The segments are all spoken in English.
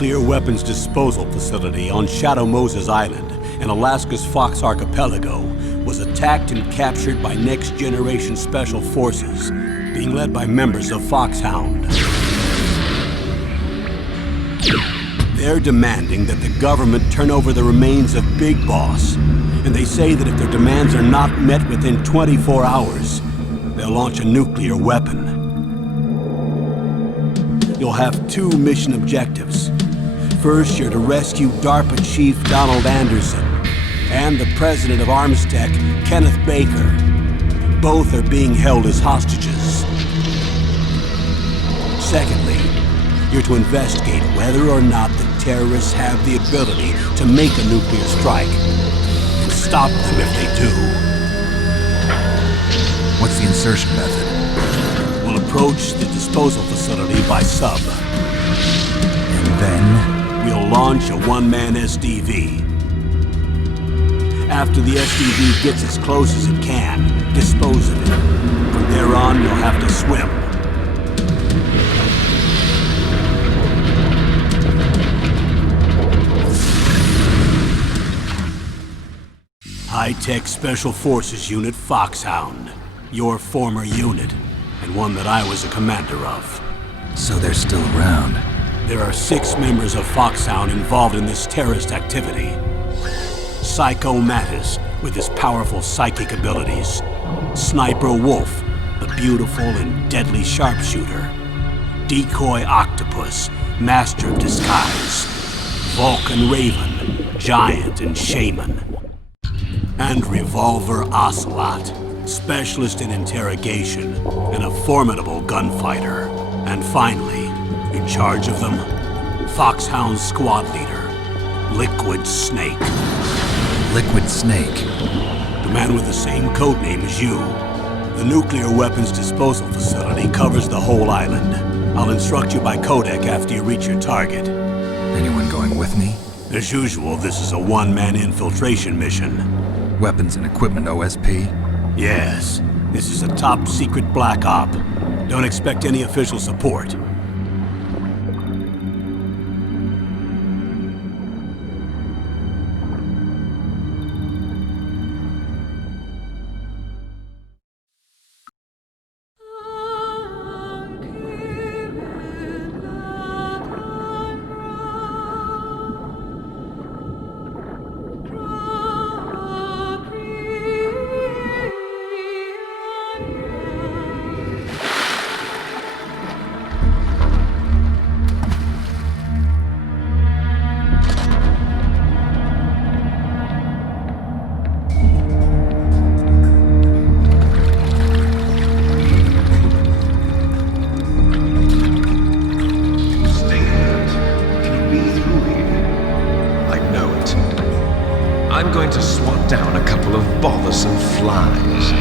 nuclear weapons disposal facility on Shadow Moses Island in Alaska's Fox Archipelago was attacked and captured by next-generation special forces, being led by members of Foxhound. They're demanding that the government turn over the remains of Big Boss, and they say that if their demands are not met within 24 hours, they'll launch a nuclear weapon. You'll have two mission objectives. First, you're to rescue DARPA Chief Donald Anderson and the president of Armstech, Kenneth Baker. Both are being held as hostages. Secondly, you're to investigate whether or not the terrorists have the ability to make a nuclear strike and stop them if they do. What's the insertion method? We'll approach the disposal facility by sub. And then? We'll launch a one-man SDV. After the SDV gets as close as it can, dispose of it. From there on, you'll have to swim. High-Tech Special Forces Unit Foxhound. Your former unit, and one that I was a commander of. So they're still around. There are 6 members of Foxhound involved in this terrorist activity. Psycho Mattis, with his powerful psychic abilities. Sniper Wolf, the beautiful and deadly sharpshooter. Decoy Octopus, master of disguise. Vulcan Raven, giant and shaman. And Revolver Ocelot, specialist in interrogation and a formidable gunfighter. And finally, in charge of them, Foxhound's squad leader, Liquid Snake. Liquid Snake? The man with the same codename as you. The nuclear weapons disposal facility covers the whole island. I'll instruct you by codec after you reach your target. Anyone going with me? As usual, this is a one-man infiltration mission. Weapons and equipment OSP? Yes. This is a top-secret black op. Don't expect any official support. I'm going to swat down a couple of bothersome flies.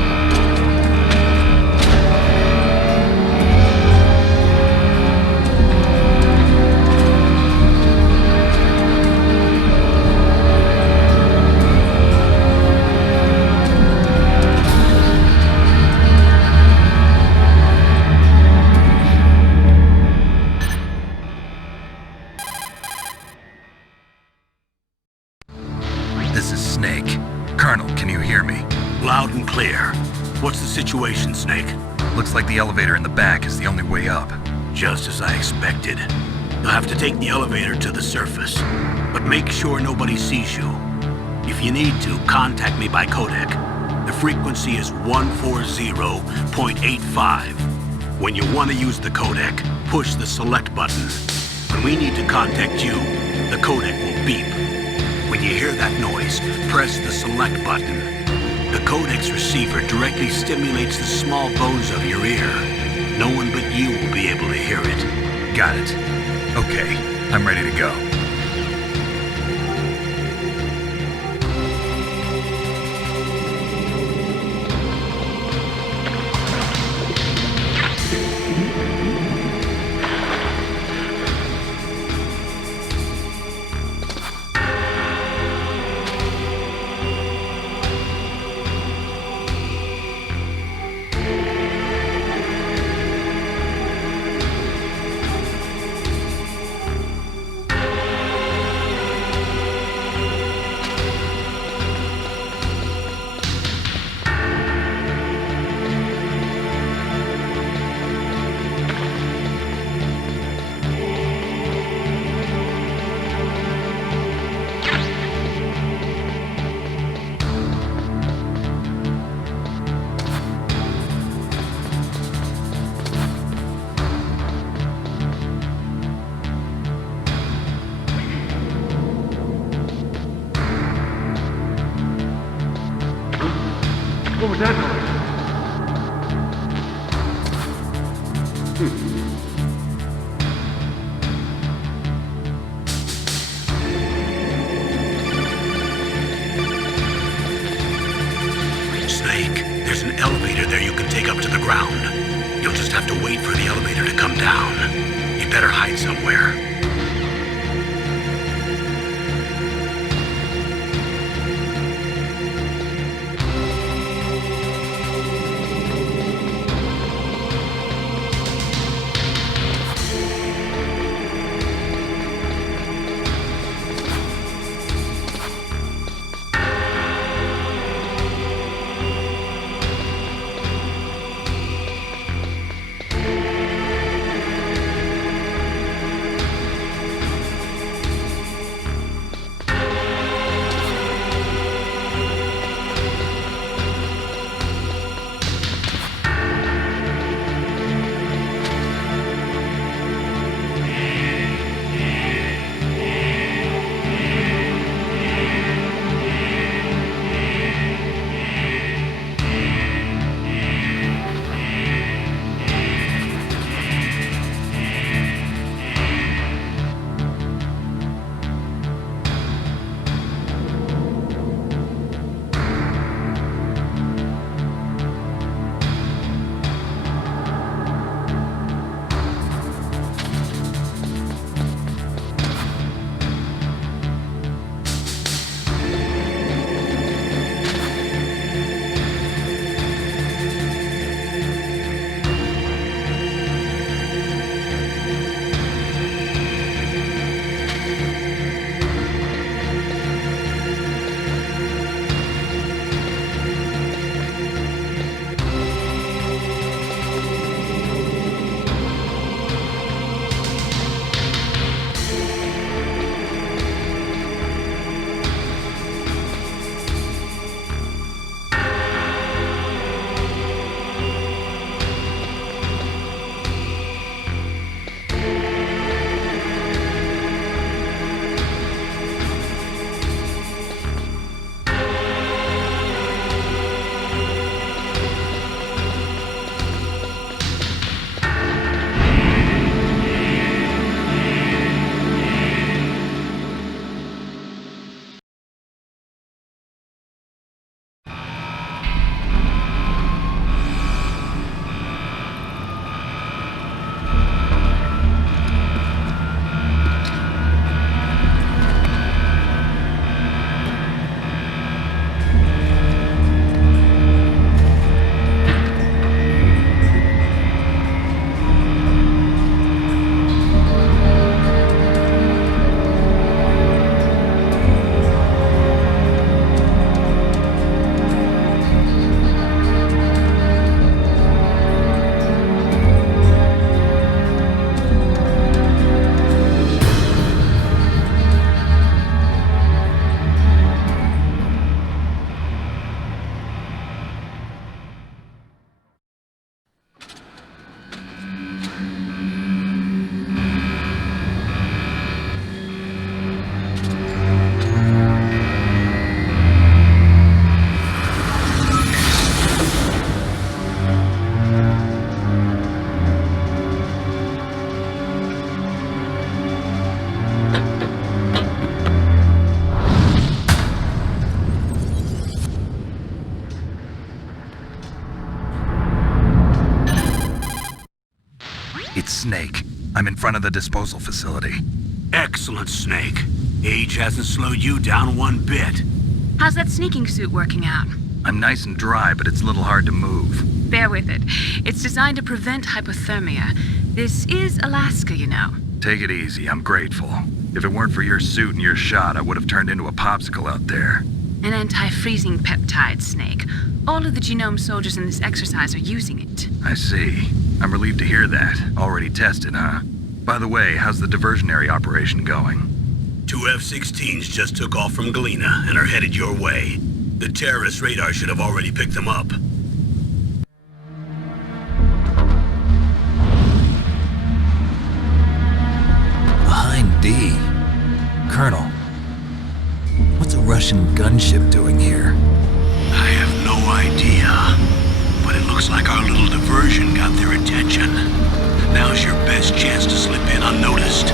This is Snake. Colonel, can you hear me? Loud and clear. What's the situation, Snake? Looks like the elevator in the back is the only way up. Just as I expected. You'll have to take the elevator to the surface, but make sure nobody sees you. If you need to, contact me by codec. The frequency is 140.85. When you want to use the codec, push the select button. When we need to contact you, the codec will beep. When you hear that noise, press the select button. The codec's receiver directly stimulates the small bones of your ear. No one but you will be able to hear it. Got it. Okay, I'm ready to go. What was that noise? Snake, there's an elevator there you can take up to the ground. You'll just have to wait for the elevator to come down. You better hide somewhere. It's Snake. I'm in front of the disposal facility. Excellent, Snake. Age hasn't slowed you down one bit. How's that sneaking suit working out? I'm nice and dry, but it's a little hard to move. Bear with it. It's designed to prevent hypothermia. This is Alaska, you know. Take it easy, I'm grateful. If it weren't for your suit and your shot, I would have turned into a popsicle out there. An anti-freezing peptide, Snake. All of the genome soldiers in this exercise are using it. I see. I'm relieved to hear that. Already tested, huh? By the way, how's the diversionary operation going? 2 F-16s just took off from Galena and are headed your way. The terrorist radar should have already picked them up. Behind D. Colonel, what's a Russian gunship doing here? I have no idea. Looks like our little diversion got their attention. Now's your best chance to slip in unnoticed.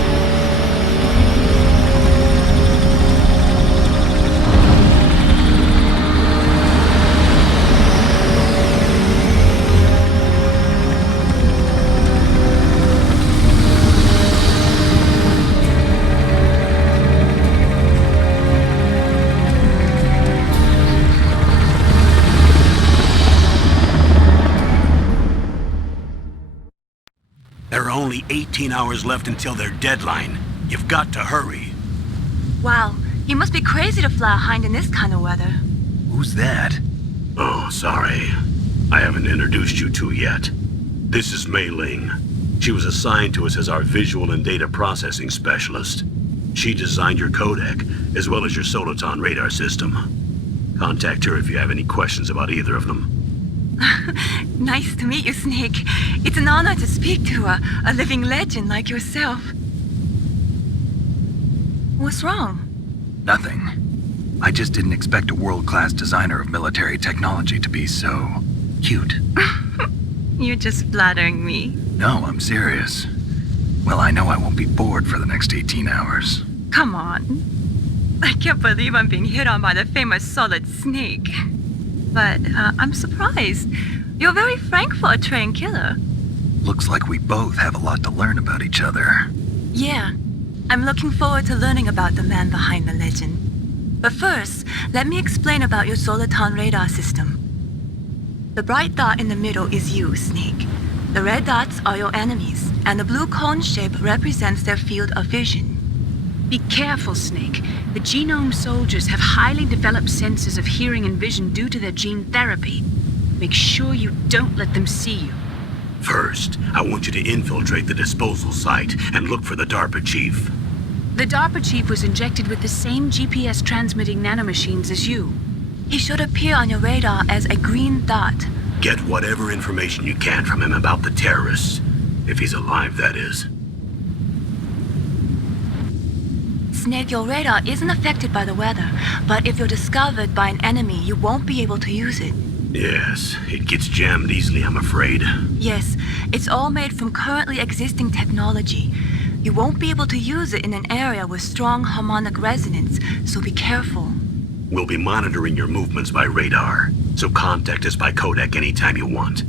There are only 18 hours left until their deadline. You've got to hurry. Wow, you must be crazy to fly a hind in this kind of weather. Who's that? Oh, sorry. I haven't introduced you to yet. This is Mei Ling. She was assigned to us as our visual and data processing specialist. She designed your codec, as well as your Soliton radar system. Contact her if you have any questions about either of them. Nice to meet you, Snake. It's an honor to speak to a living legend like yourself. What's wrong? Nothing. I just didn't expect a world-class designer of military technology to be so cute. You're just flattering me. No, I'm serious. Well, I know I won't be bored for the next 18 hours. Come on. I can't believe I'm being hit on by the famous Solid Snake. But I'm surprised. You're very frank for a trained killer. Looks like we both have a lot to learn about each other. Yeah, I'm looking forward to learning about the man behind the legend. But first, let me explain about your Soliton radar system. The bright dot in the middle is you, Snake. The red dots are your enemies, and the blue cone shape represents their field of vision. Be careful, Snake. The genome soldiers have highly developed senses of hearing and vision due to their gene therapy. Make sure you don't let them see you. First, I want you to infiltrate the disposal site and look for the DARPA chief. The DARPA chief was injected with the same GPS transmitting nanomachines as you. He should appear on your radar as a green dot. Get whatever information you can from him about the terrorists. If he's alive, that is. Snake, your radar isn't affected by the weather, but if you're discovered by an enemy, you won't be able to use it. Yes, it gets jammed easily, I'm afraid. Yes, it's all made from currently existing technology. You won't be able to use it in an area with strong harmonic resonance, so be careful. We'll be monitoring your movements by radar, so contact us by codec anytime you want.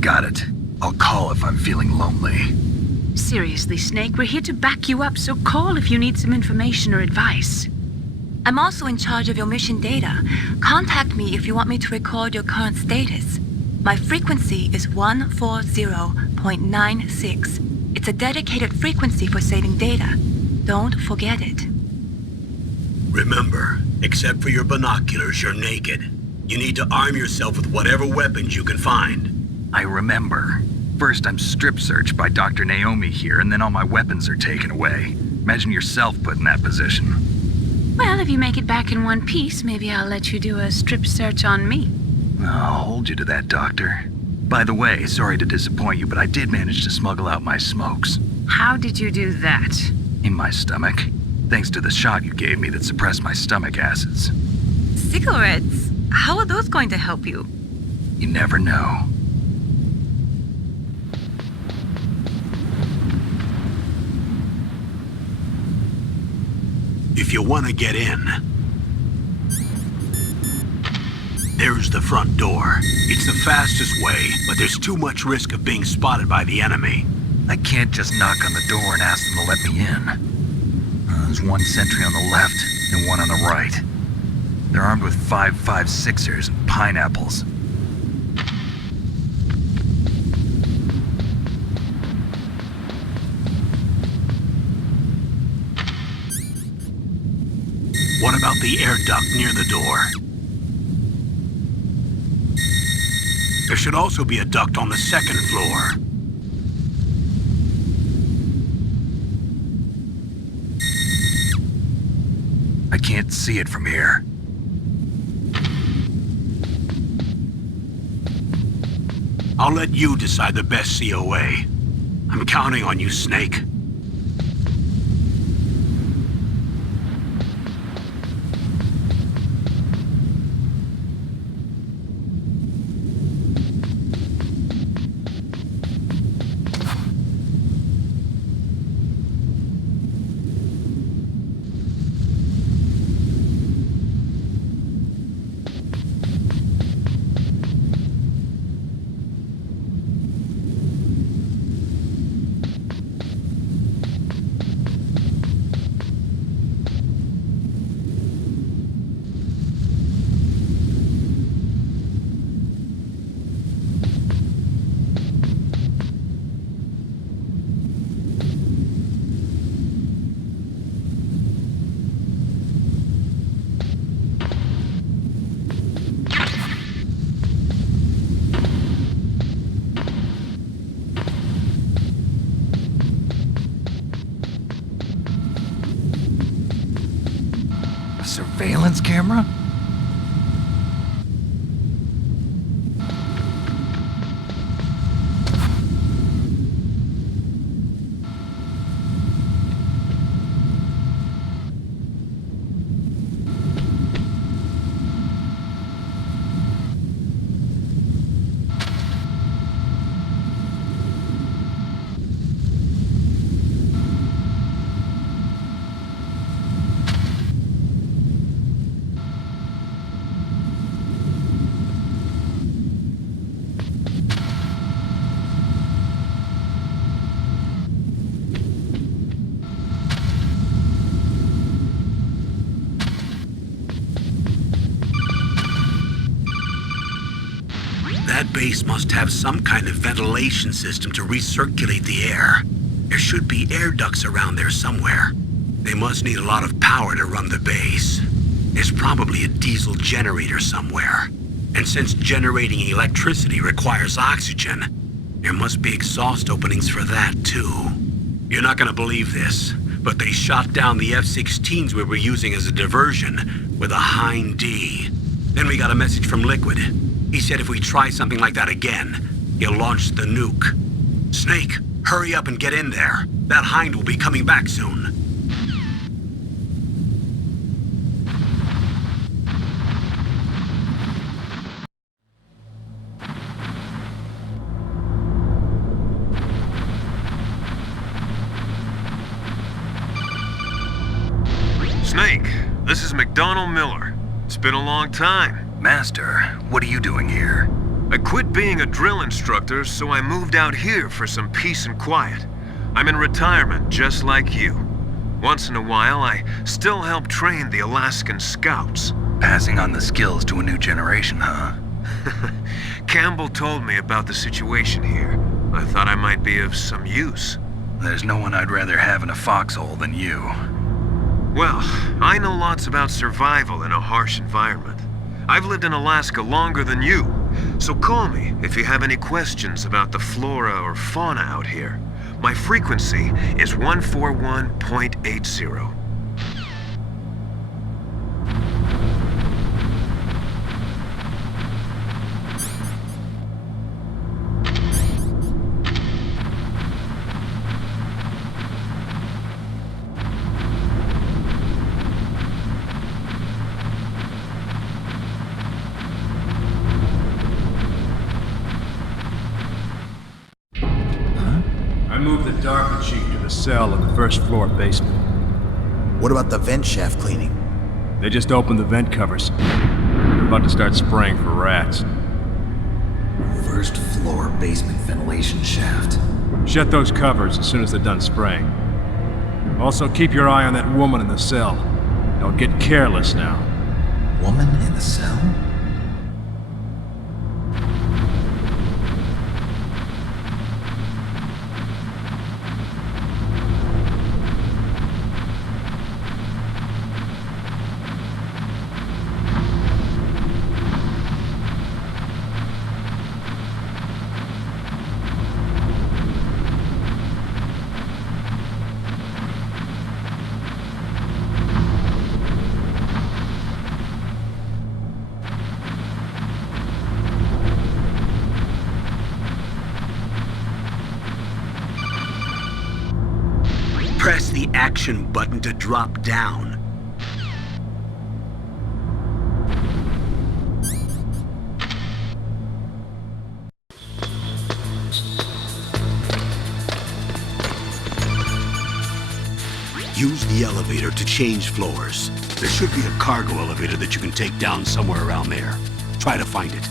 Got it. I'll call if I'm feeling lonely. Seriously, Snake, we're here to back you up, so call if you need some information or advice. I'm also in charge of your mission data. Contact me if you want me to record your current status. My frequency is 140.96. It's a dedicated frequency for saving data. Don't forget it. Remember, except for your binoculars, you're naked. You need to arm yourself with whatever weapons you can find. I remember. First, I'm strip searched by Dr. Naomi here, and then all my weapons are taken away. Imagine yourself put in that position. Well, if you make it back in one piece, maybe I'll let you do a strip search on me. I'll hold you to that, Doctor. By the way, sorry to disappoint you, but I did manage to smuggle out my smokes. How did you do that? In my stomach. Thanks to the shot you gave me that suppressed my stomach acids. Cigarettes? How are those going to help you? You never know. If you want to get in, there's the front door. It's the fastest way, but there's too much risk of being spotted by the enemy. I can't just knock on the door and ask them to let me in. There's one sentry on the left and one on the right. They're armed with 5.56ers and pineapples. What about the air duct near the door? There should also be a duct on the second floor. I can't see it from here. I'll let you decide the best COA. I'm counting on you, Snake. A surveillance camera? That base must have some kind of ventilation system to recirculate the air. There should be air ducts around there somewhere. They must need a lot of power to run the base. There's probably a diesel generator somewhere. And since generating electricity requires oxygen, there must be exhaust openings for that too. You're not gonna believe this, but they shot down the F-16s we were using as a diversion with a Hind D. Then we got a message from Liquid. He said if we try something like that again, he'll launch the nuke. Snake, hurry up and get in there. That Hind will be coming back soon. Snake, this is McDonald Miller. It's been a long time. Master, what are you doing here? I quit being a drill instructor, so I moved out here for some peace and quiet. I'm in retirement, just like you. Once in a while, I still help train the Alaskan Scouts. Passing on the skills to a new generation, huh? Campbell told me about the situation here. I thought I might be of some use. There's no one I'd rather have in a foxhole than you. Well, I know lots about survival in a harsh environment. I've lived in Alaska longer than you, so call me if you have any questions about the flora or fauna out here. My frequency is 141.80. I moved the Darker Chief to the cell in the first floor basement. What about the vent shaft cleaning? They just opened the vent covers. They're about to start spraying for rats. First floor basement ventilation shaft. Shut those covers as soon as they're done spraying. Also, keep your eye on that woman in the cell. Don't get careless now. Woman in the cell? Press the action button to drop down. Use the elevator to change floors. There should be a cargo elevator that you can take down somewhere around there. Try to find it.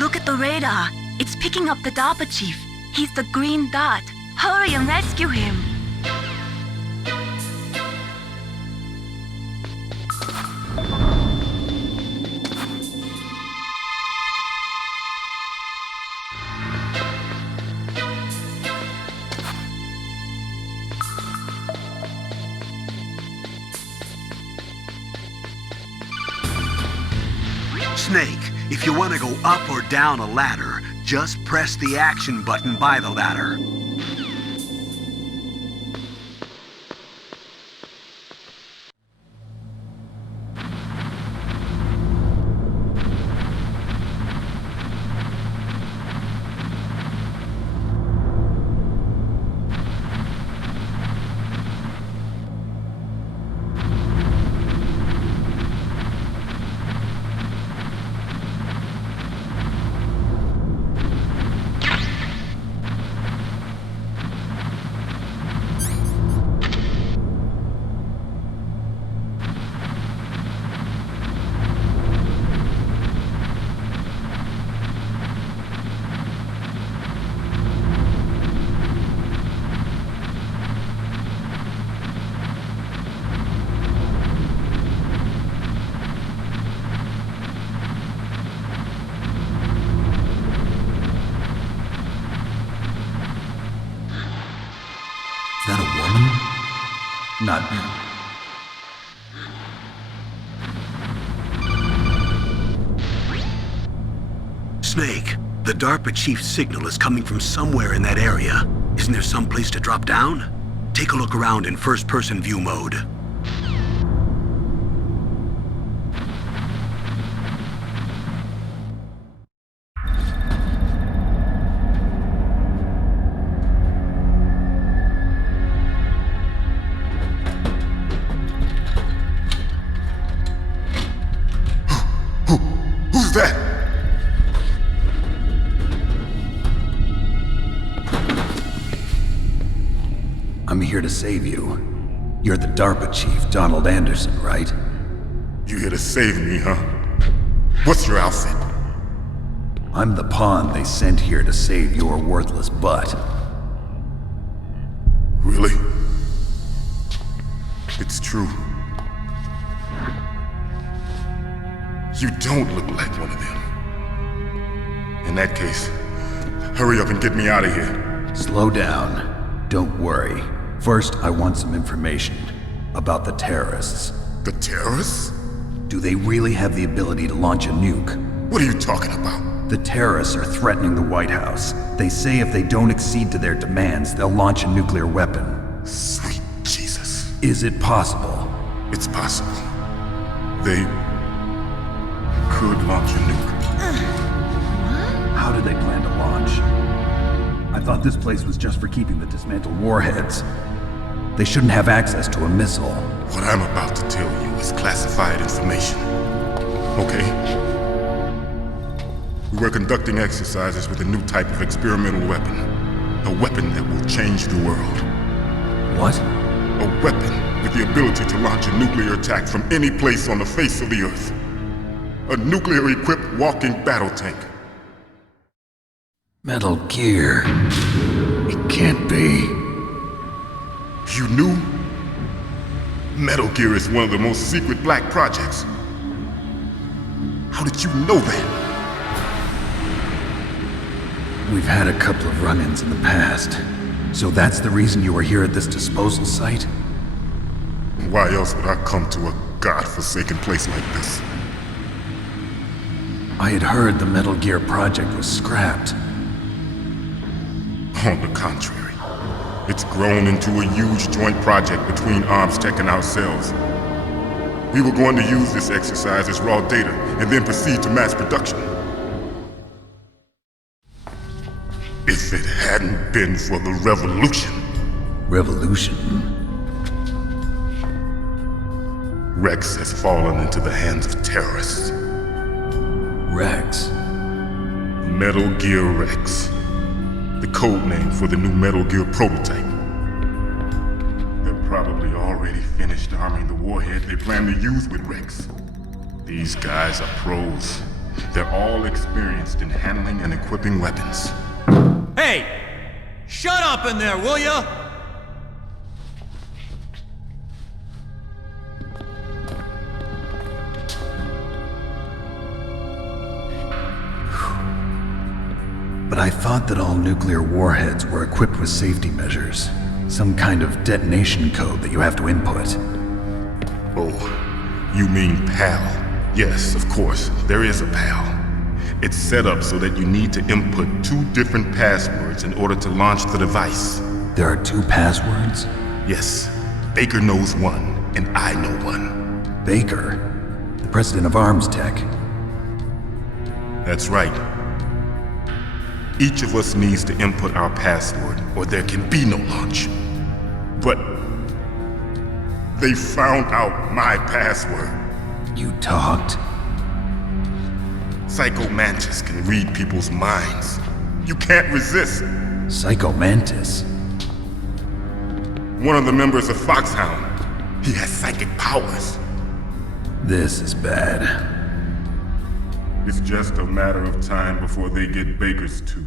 Look at the radar. It's picking up the DARPA chief. He's the green dot. Hurry and rescue him. Snake, if you want to go up or down a ladder, just press the action button by the ladder. Is that a woman? Not... Snake, the DARPA chief's signal is coming from somewhere in that area. Isn't there some place to drop down? Take a look around in first-person view mode. Who's that? I'm here to save you. You're the DARPA chief, Donald Anderson, right? You here to save me, huh? What's your outfit? I'm the pawn they sent here to save your worthless butt. Really? It's true. You don't look like one of them. In that case, hurry up and get me out of here. Slow down. Don't worry. First, I want some information about the terrorists. The terrorists? Do they really have the ability to launch a nuke? What are you talking about? The terrorists are threatening the White House. They say if they don't accede to their demands, they'll launch a nuclear weapon. Sweet Jesus. Is it possible? It's possible. They could launch a nuke. How do they plan to launch? I thought this place was just for keeping the dismantled warheads. They shouldn't have access to a missile. What I'm about to tell you is classified information. Okay? We were conducting exercises with a new type of experimental weapon. A weapon that will change the world. What? A weapon with the ability to launch a nuclear attack from any place on the face of the Earth. A nuclear-equipped walking battle tank. Metal Gear. It can't be. You knew? Metal Gear is one of the most secret black projects. How did you know that? We've had a couple of run-ins in the past. So that's the reason you were here at this disposal site? Why else would I come to a god-forsaken place like this? I had heard the Metal Gear project was scrapped. On the contrary, it's grown into a huge joint project between ArmsTech and ourselves. We were going to use this exercise as raw data and then proceed to mass production. If it hadn't been for the revolution. Revolution? Rex has fallen into the hands of terrorists. Rex? Metal Gear Rex. The code name for the new Metal Gear prototype. They're probably already finished arming the warhead they plan to use with Rex. These guys are pros, They're all experienced in handling and equipping weapons. Hey! Shut up in there, will ya? But I thought that all nuclear warheads were equipped with safety measures. Some kind of detonation code that you have to input. Oh, you mean PAL? Yes, of course, there is a PAL. It's set up so that you need to input 2 different passwords in order to launch the device. There are 2 passwords? Yes, Baker knows one, and I know one. Baker? The president of Arms Tech? That's right. Each of us needs to input our password, or there can be no launch. But they found out my password. You talked? Psycho Mantis can read people's minds. You can't resist. Psycho Mantis? One of the members of Foxhound. He has psychic powers. This is bad. It's just a matter of time before they get Baker's too.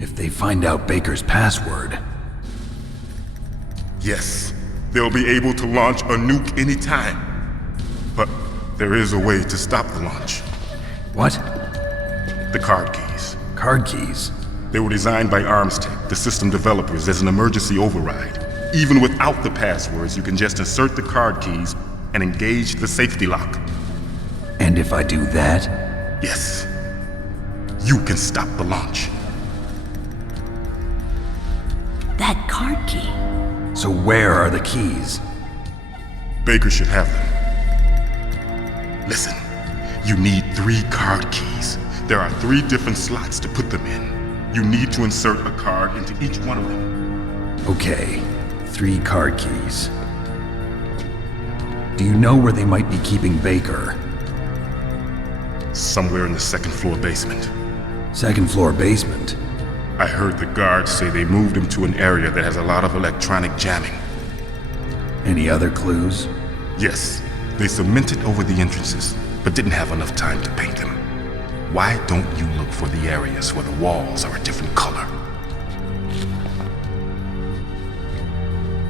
If they find out Baker's password... Yes, they'll be able to launch a nuke anytime. But there is a way to stop the launch. What? The card keys. Card keys? They were designed by ArmsTech, the system developers, as an emergency override. Even without the passwords, you can just insert the card keys and engage the safety lock. And if I do that? Yes. You can stop the launch. That card key. So where are the keys? Baker should have them. Listen, you need 3 card keys. There are 3 different slots to put them in. You need to insert a card into each one of them. Okay, 3 card keys. Do you know where they might be keeping Baker? Somewhere in the 2nd floor basement. 2nd floor basement? I heard the guards say they moved him to an area that has a lot of electronic jamming. Any other clues? Yes, they cemented over the entrances, but didn't have enough time to paint them. Why don't you look for the areas where the walls are a different color?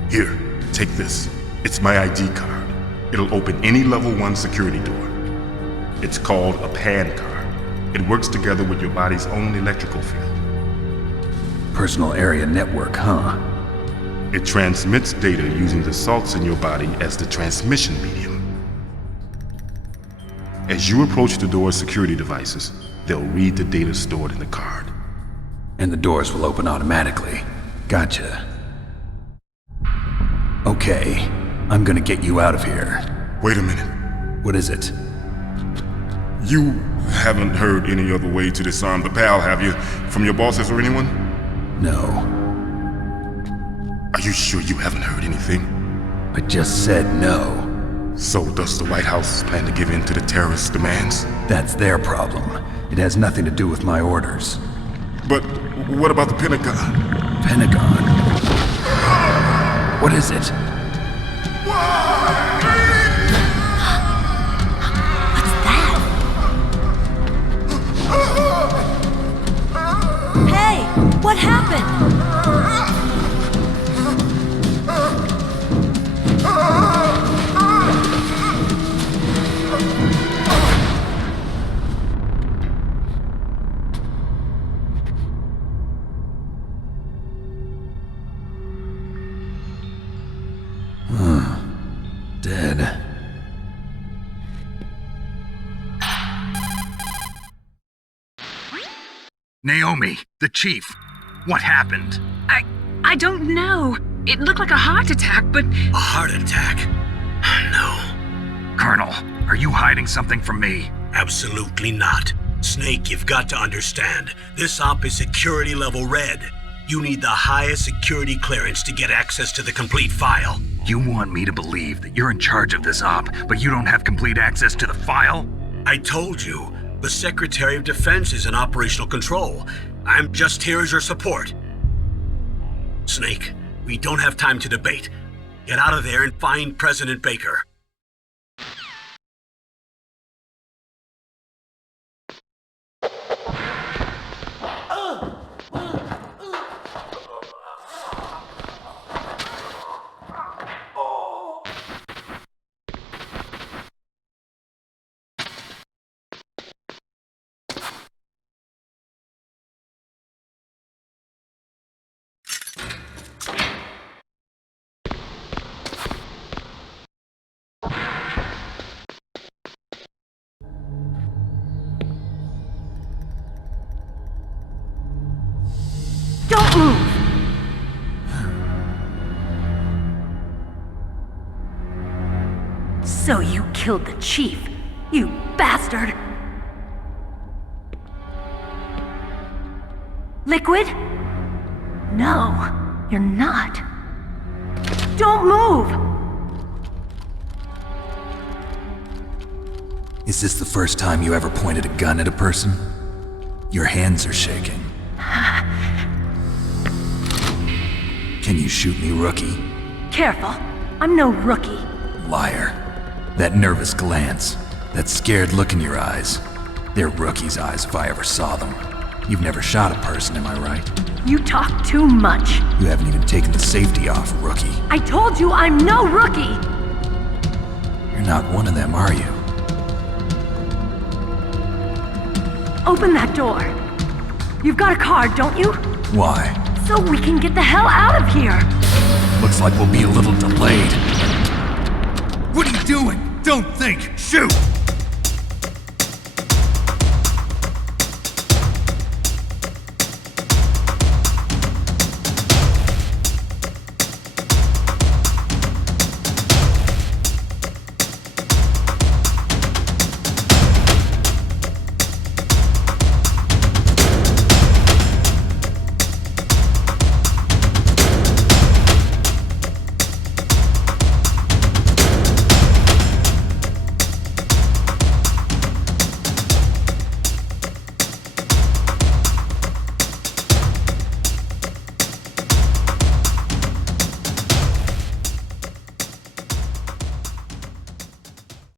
Here, take this. It's my ID card. It'll open any level 1 security door. It's called a PAN card. It works together with your body's own electrical field. Personal area network, huh? It transmits data using the salts in your body as the transmission medium. As you approach the door's security devices, they'll read the data stored in the card. And the doors will open automatically. Gotcha. Okay, I'm gonna get you out of here. Wait a minute. What is it? You haven't heard any other way to disarm the PAL, have you? From your bosses or anyone? No. Are you sure you haven't heard anything? I just said no. So does the White House plan to give in to the terrorists' demands? That's their problem. It has nothing to do with my orders. But what about the Pentagon? Pentagon? What is it? What's that? Hey, what happened? Dead. Naomi, the chief. What happened? I don't know. It looked like a heart attack, but... A heart attack? No. Colonel, are you hiding something from me? Absolutely not. Snake, you've got to understand. This op is security level red. You need the highest security clearance to get access to the complete file. You want me to believe that you're in charge of this op, but you don't have complete access to the file? I told you, the Secretary of Defense is in operational control. I'm just here as your support. Snake, we don't have time to debate. Get out of there and find President Baker. Don't move! So you killed the chief, you bastard! Liquid? No, you're not. Don't move! Is this the first time you ever pointed a gun at a person? Your hands are shaking. Can you shoot me, rookie? Careful, I'm no rookie. Liar. That nervous glance, that scared look in your eyes. They're rookie's eyes if I ever saw them. You've never shot a person, am I right? You talk too much. You haven't even taken the safety off, rookie. I told you I'm no rookie! You're not one of them, are you? Open that door. You've got a card, don't you? Why? So we can get the hell out of here! Looks like we'll be a little delayed. What are you doing? Don't think! Shoot!